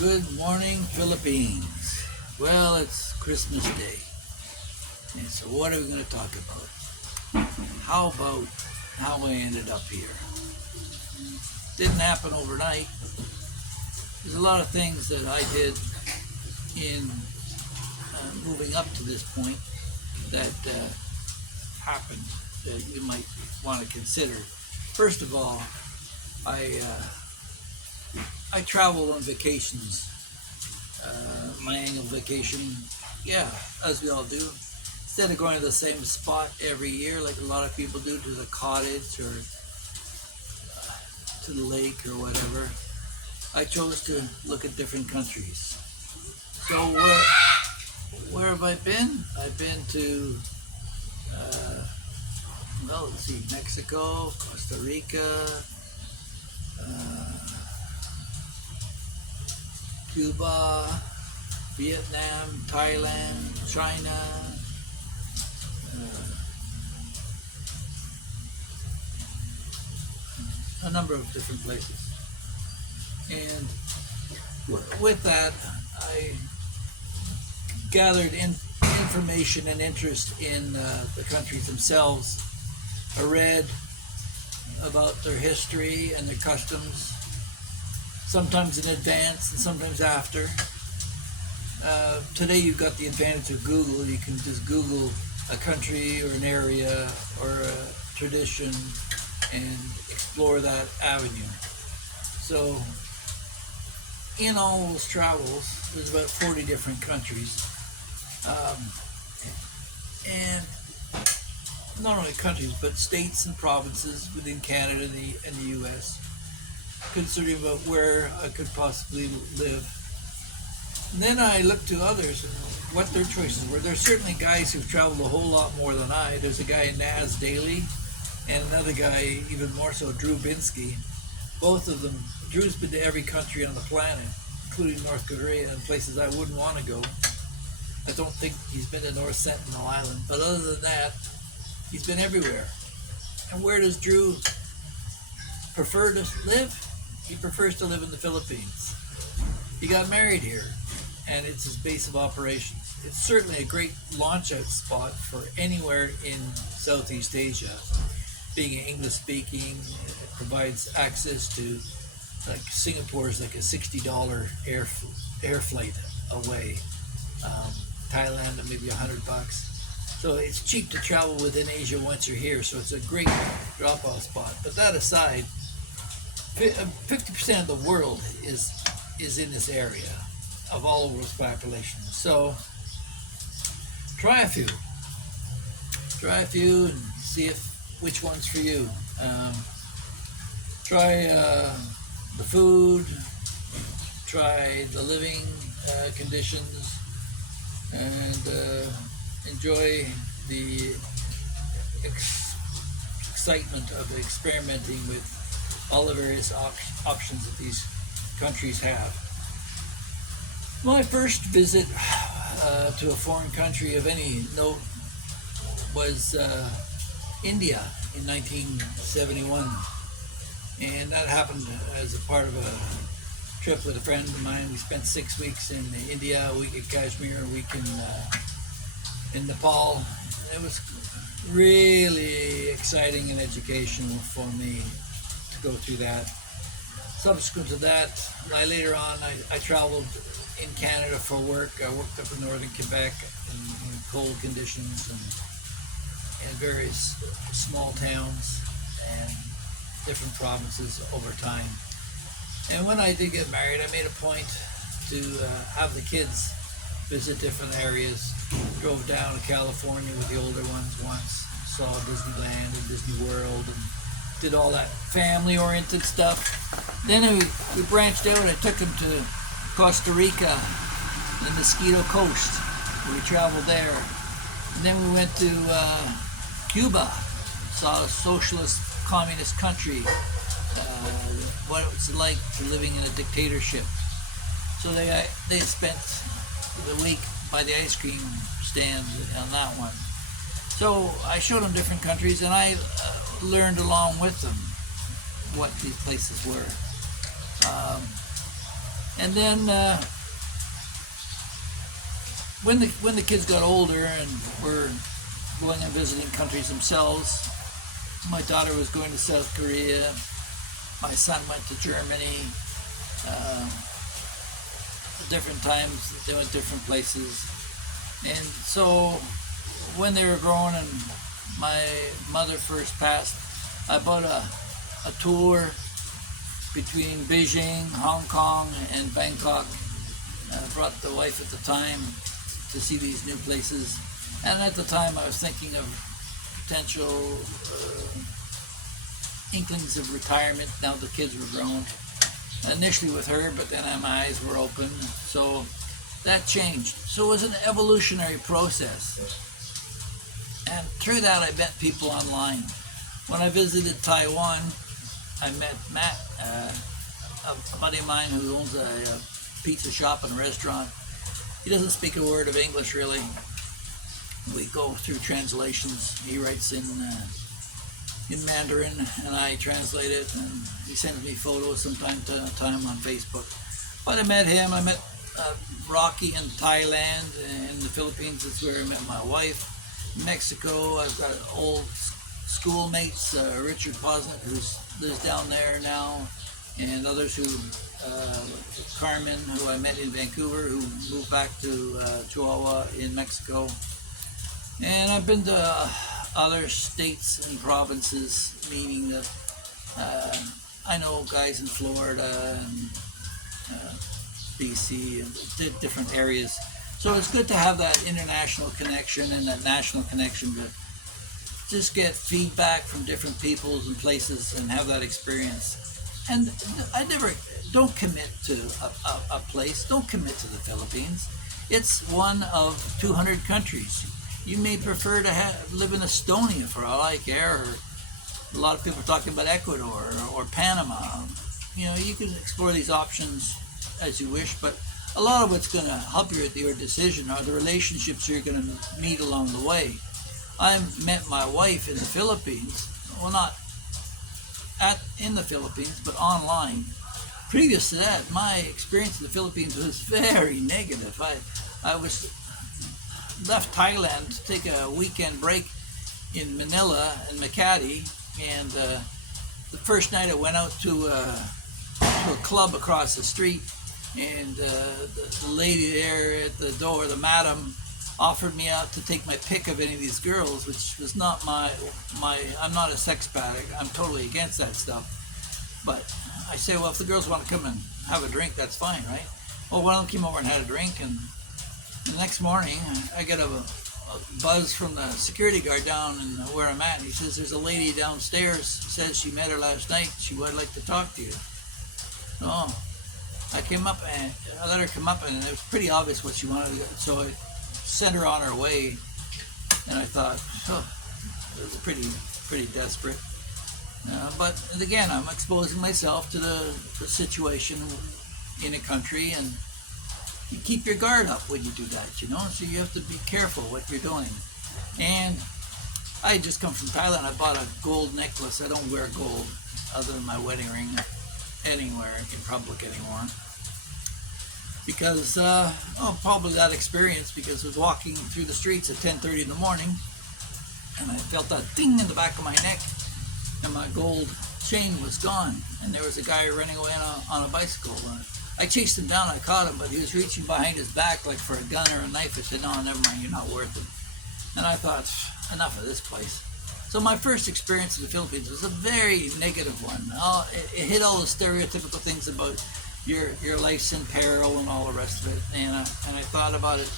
Good morning, Philippines. Well, it's Christmas Day. And so what are we going to talk about? How about how I ended up here? Didn't happen overnight. There's a lot of things that I did in moving up to this point that happened that you might want to consider. First of all, I travel on vacations, my annual vacation, as we all do. Instead of going to the same spot every year like a lot of people do, to the cottage or to the lake or whatever, I chose to look at different countries. So where have I been? I've been to, Mexico, Costa Rica, Cuba, Vietnam, Thailand, China, a number of different places. And with that, I gathered information and interest in the countries themselves. I read about their history and their customs, sometimes in advance and sometimes after. Today you've got the advantage of Google. You can just Google a country or an area or a tradition and explore that avenue. So in all those travels, there's about 40 different countries. And not only countries, but states and provinces within Canada and the US, considering about where I could possibly live. And then I looked to others and what their choices were. There's certainly guys who've traveled a whole lot more than I. There's a guy, Naz Daly, and another guy, even more so, Drew Binsky. Both of them, Drew's been to every country on the planet, including North Korea and places I wouldn't want to go. I don't think he's been to North Sentinel Island, but other than that, he's been everywhere. And where does Drew prefer to live? He prefers to live in the Philippines. He got married here, and it's his base of operations. It's certainly a great launch-out spot for anywhere in Southeast Asia. Being English speaking, it provides access to, like, Singapore is like a $60 air flight away. Thailand at maybe $100. So it's cheap to travel within Asia once you're here, so it's a great drop-off spot. But that aside, 50% of the world is in this area of all the world's population. So try a few and see which one's for you. Try the food, try the living conditions, and enjoy the excitement of experimenting with all the various options that these countries have. My first visit to a foreign country of any note was India in 1971, and that happened as a part of a trip with a friend of mine. We spent 6 weeks in India, a week in Kashmir, a week in Nepal. It was really exciting and educational for me to go through that. Subsequent to that, later on, I traveled in Canada for work. I worked up in northern Quebec in cold conditions and various small towns and different provinces over time. And when I did get married, I made a point to have the kids visit different areas. Drove down to California with the older ones once, saw Disneyland and Disney World, and did all that family-oriented stuff. Then we branched out. I took them to Costa Rica, the Mosquito Coast. We traveled there. And then we went to Cuba, saw a socialist communist country, what it was like living in a dictatorship. So they spent the week by the ice cream stand on that one. So I showed them different countries, and I learned along with them what these places were. And then when the kids got older and were going and visiting countries themselves, my daughter was going to South Korea. My son went to Germany. At different times, they went different places. And so when they were growing and my mother first passed, I bought a tour between Beijing, Hong Kong, and Bangkok. I brought the wife at the time to see these new places. And at the time I was thinking of potential inklings of retirement now the kids were grown. Initially with her, but then my eyes were open. So that changed. So it was an evolutionary process. And through that I met people online. When I visited Taiwan, I met Matt, a buddy of mine who owns a pizza shop and restaurant. He doesn't speak a word of English really. We go through translations. He writes in Mandarin and I translate it, and he sends me photos from time to time on Facebook. But I met him. I met Rocky in Thailand. In the Philippines, that's where I met my wife. Mexico, I've got old schoolmates, Richard Posnick, who lives down there now, and others who, Carmen, who I met in Vancouver, who moved back to Chihuahua in Mexico. And I've been to other states and provinces, meaning that I know guys in Florida and BC and different areas. So it's good to have that international connection and that national connection to just get feedback from different peoples and places and have that experience. And don't commit to a place, don't commit to the Philippines. It's one of 200 countries. You may prefer to live in Estonia for all I care, or a lot of people are talking about Ecuador or Panama. You know, you can explore these options as you wish, but a lot of what's going to help you with your decision are the relationships you're going to meet along the way. I met my wife in the Philippines, well, not in the Philippines, but online. Previous to that, my experience in the Philippines was very negative. I was left Thailand to take a weekend break in Manila and Makati, and the first night I went out to a club across the street, and the lady there at the door, the madam, offered me out to take my pick of any of these girls, which was not my I'm not a sex addict. I'm totally against that stuff. But I say, well, if the girls want to come and have a drink, that's fine, right? Well, one of them came over and had a drink, and the next morning I get a buzz from the security guard down in where I'm at, and he says, there's a lady downstairs, says she met her last night, she would like to talk to you. So I came up and I let her come up, and it was pretty obvious what she wanted. So I sent her on her way, and I thought, oh, it was pretty desperate. But again, I'm exposing myself to the situation in a country, and you keep your guard up when you do that, you know, so you have to be careful what you're doing. And I had just come from Thailand. I bought a gold necklace. I don't wear gold other than my wedding ring anywhere in public anymore, because probably that experience, because I was walking through the streets at 10:30 in the morning, and I felt that ding in the back of my neck, and my gold chain was gone, and there was a guy running away on a bicycle. I chased him down. I caught him, but he was reaching behind his back like for a gun or a knife. I said, no, never mind, you're not worth it. And I thought, enough of this place. So my first experience in the Philippines was a very negative one. It hit all the stereotypical things about your life's in peril and all the rest of it. And I thought about it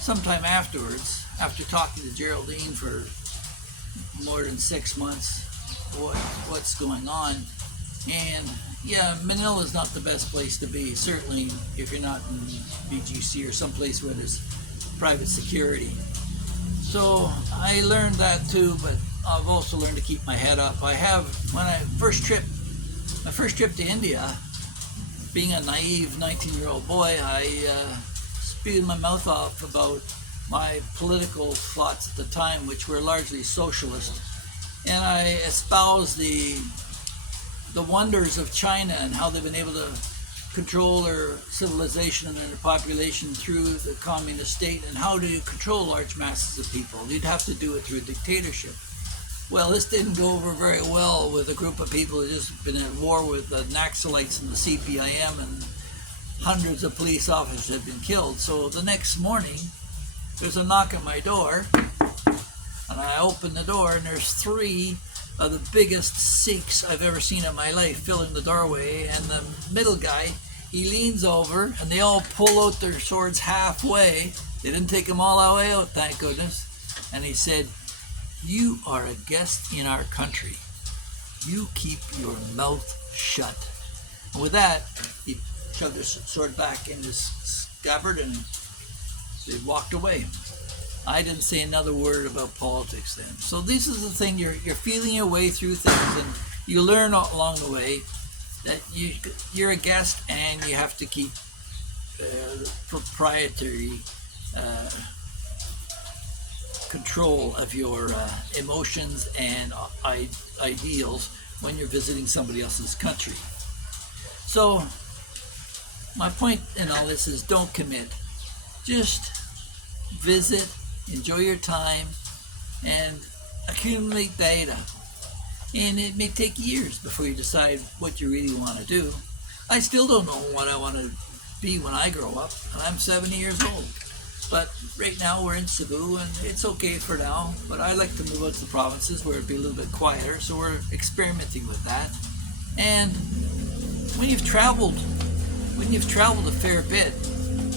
sometime afterwards, after talking to Geraldine for more than 6 months, what's going on. And yeah, Manila is not the best place to be, certainly if you're not in BGC or someplace where there's private security. So I learned that too, but I've also learned to keep my head up. My first trip to India, being a naive 19-year-old boy, I spewed my mouth off about my political thoughts at the time, which were largely socialist. And I espoused the wonders of China and how they've been able to control their civilization and their population through the communist state. And how do you control large masses of people? You'd have to do it through dictatorship. Well, this didn't go over very well with a group of people who just been at war with the Naxalites and the CPIM, and hundreds of police officers had been killed. So the next morning, there's a knock at my door, and I open the door, and there's three of the biggest Sikhs I've ever seen in my life filling the doorway. And the middle guy, he leans over, and they all pull out their swords halfway. They didn't take them all the way out, thank goodness. And he said, "You are a guest in our country. You keep your mouth shut." And with that, he shoved his sword back in his scabbard, and they walked away. I didn't say another word about politics then. So this is the thing, you're feeling your way through things, and you learn along the way that you're a guest, and you have to keep proprietary control of your emotions and ideals when you're visiting somebody else's country. So my point in all this is, don't commit. Just visit, enjoy your time, and accumulate data. And it may take years before you decide what you really want to do. I still don't know what I want to be when I grow up, and I'm 70 years old. But right now we're in Cebu, and it's okay for now. But I like to move out to the provinces where it'd be a little bit quieter, so we're experimenting with that. And when you've traveled a fair bit,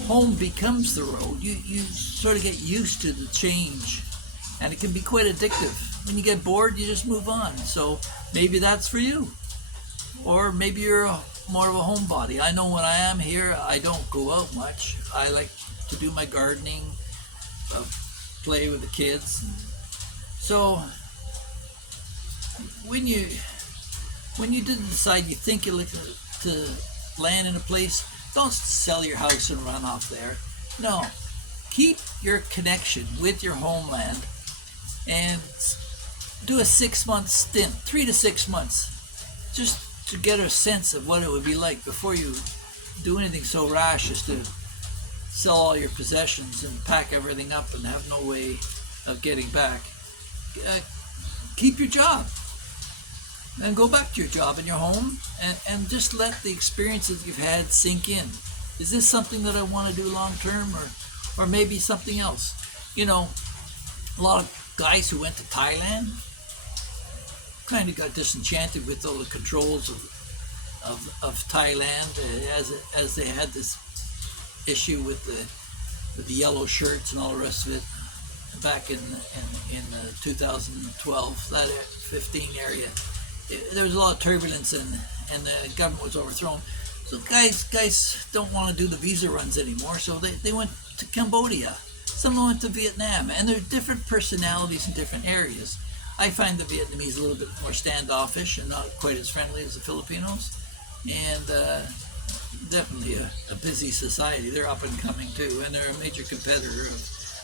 home becomes the road. You sort of get used to the change, and it can be quite addictive. When you get bored, you just move on. So maybe that's for you, or maybe you're more of a homebody. I know when I am here, I don't go out much. I like to do my gardening, play with the kids. So when you did decide you think you like to land in a place, don't sell your house and run off there. No, keep your connection with your homeland, and do a 6-month stint, 3 to 6 months, just to get a sense of what it would be like before you do anything so rash as to sell all your possessions and pack everything up and have no way of getting back. Keep your job and go back to your job and your home, and just let the experiences you've had sink in. Is this something that I want to do long term, or maybe something else? You know, a lot of guys who went to Thailand kind of got disenchanted with all the controls of Thailand, as they had this issue with the yellow shirts and all the rest of it back in 2012, that 15 area. There was a lot of turbulence, and the government was overthrown. So guys don't want to do the visa runs anymore, so they went to Cambodia. Some went to Vietnam, and there are different personalities in different areas. I find the Vietnamese a little bit more standoffish and not quite as friendly as the Filipinos, and definitely a busy society. They're up and coming too, and they're a major competitor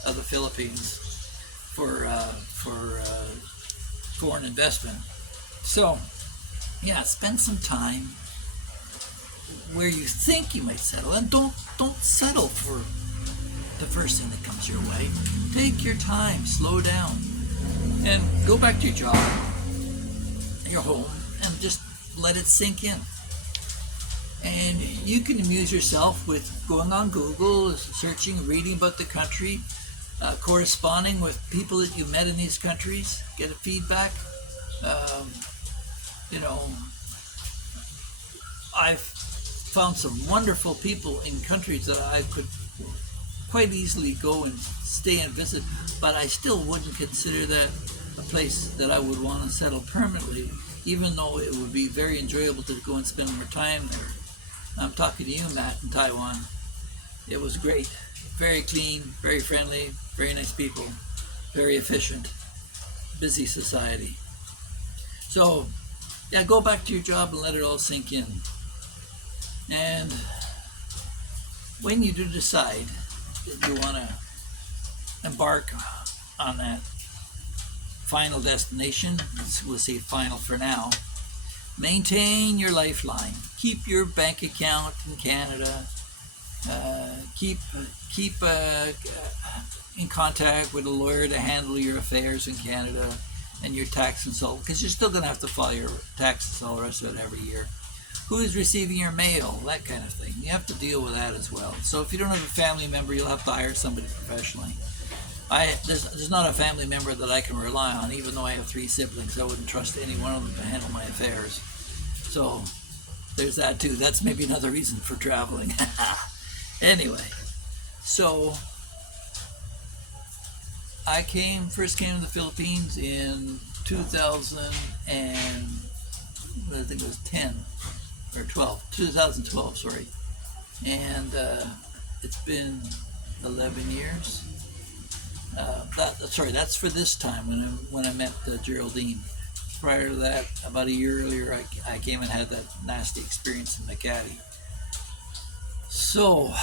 of the Philippines for foreign investment. So, yeah, spend some time where you think you might settle, and don't settle for the first thing that comes your way. Take your time, slow down, and go back to your job, your home, and just let it sink in. And you can amuse yourself with going on Google, searching, reading about the country, corresponding with people that you met in these countries, get a feedback. I've found some wonderful people in countries that I could quite easily go and stay and visit, but I still wouldn't consider that a place that I would want to settle permanently, even though it would be very enjoyable to go and spend more time there. I'm talking to you, Matt, in Taiwan. It was great. Very clean, very friendly, very nice people, very efficient, busy society. So, yeah, go back to your job and let it all sink in. And when you do decide that you want to embark on that final destination, we'll say final for now, Maintain your lifeline. Keep your bank account in Canada. Keep in contact with a lawyer to handle your affairs in Canada and your tax and so, because you're still going to have to file your taxes all the rest of it every year. Who is receiving your mail? That kind of thing. You have to deal with that as well. So if you don't have a family member, you'll have to hire somebody professionally. There's not a family member that I can rely on, even though I have 3 siblings. I wouldn't trust any one of them to handle my affairs. So there's that too. That's maybe another reason for traveling. Anyway, so I first came to the Philippines in 2000 and I think it was 10 or 2012, sorry. And it's been 11 years. That's for this time when I met Geraldine. Prior to that, about a year earlier, I came and had that nasty experience in Makati. So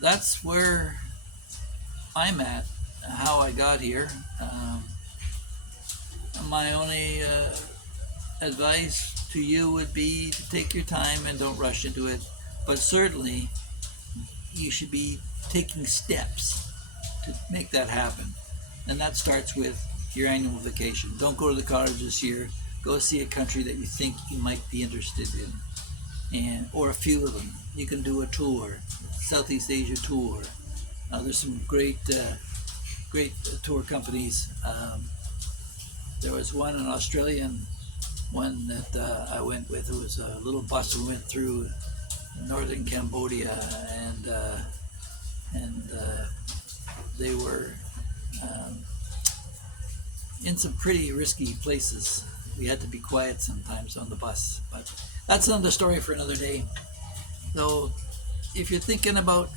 that's where I'm at, how I got here. My only advice to you would be to take your time and don't rush into it, but certainly you should be taking steps to make that happen, and that starts with your annual vacation. Don't go to the cottage this year. Go see a country that you think you might be interested in, or a few of them. You can do a tour, Southeast Asia tour. There's some great tour companies. There was one, an Australian one that I went with. It was a little bus we went through northern Cambodia, and they were in some pretty risky places. We had to be quiet sometimes on the bus, but that's another story for another day. So if you're thinking about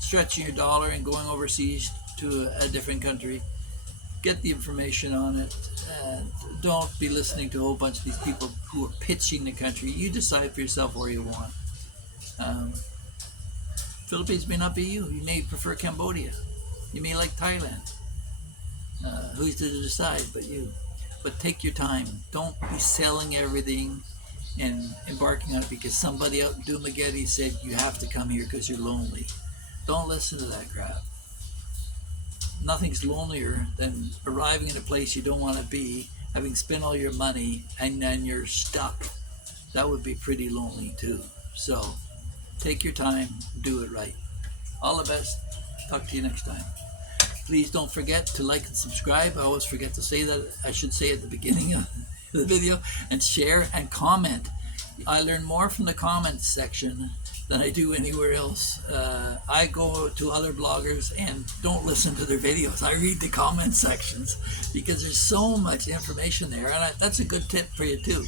stretching your dollar and going overseas to a different country, get the information on it. Don't be listening to a whole bunch of these people who are pitching the country. You decide for yourself where you want. Philippines may not be you. You may prefer Cambodia. You may like Thailand. Who's to decide but you? But take your time. Don't be selling everything and embarking on it because somebody out in Dumaguete said you have to come here because you're lonely. Don't listen to that crap. Nothing's lonelier than arriving in a place you don't want to be, having spent all your money, and then you're stuck. That would be pretty lonely too. So take your time, do it right. All the best. Talk to you next time. Please don't forget to like and subscribe. I always forget to say that. I should say at the beginning of the video. And share and comment. I learn more from the comments section than I do anywhere else. I go to other bloggers and don't listen to their videos. I read the comment sections because there's so much information there, and that's a good tip for you too.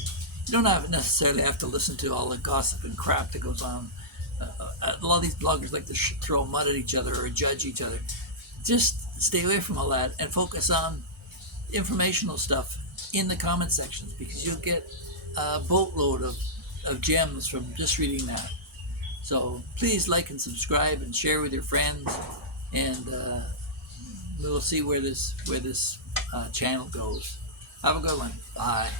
You don't necessarily have to listen to all the gossip and crap that goes on. A lot of these bloggers like to throw mud at each other or judge each other. Just stay away from all that and focus on informational stuff in the comment sections because you'll get a boatload of gems from just reading that. So please like and subscribe and share with your friends, and we'll see where this channel goes. Have a good one. Bye.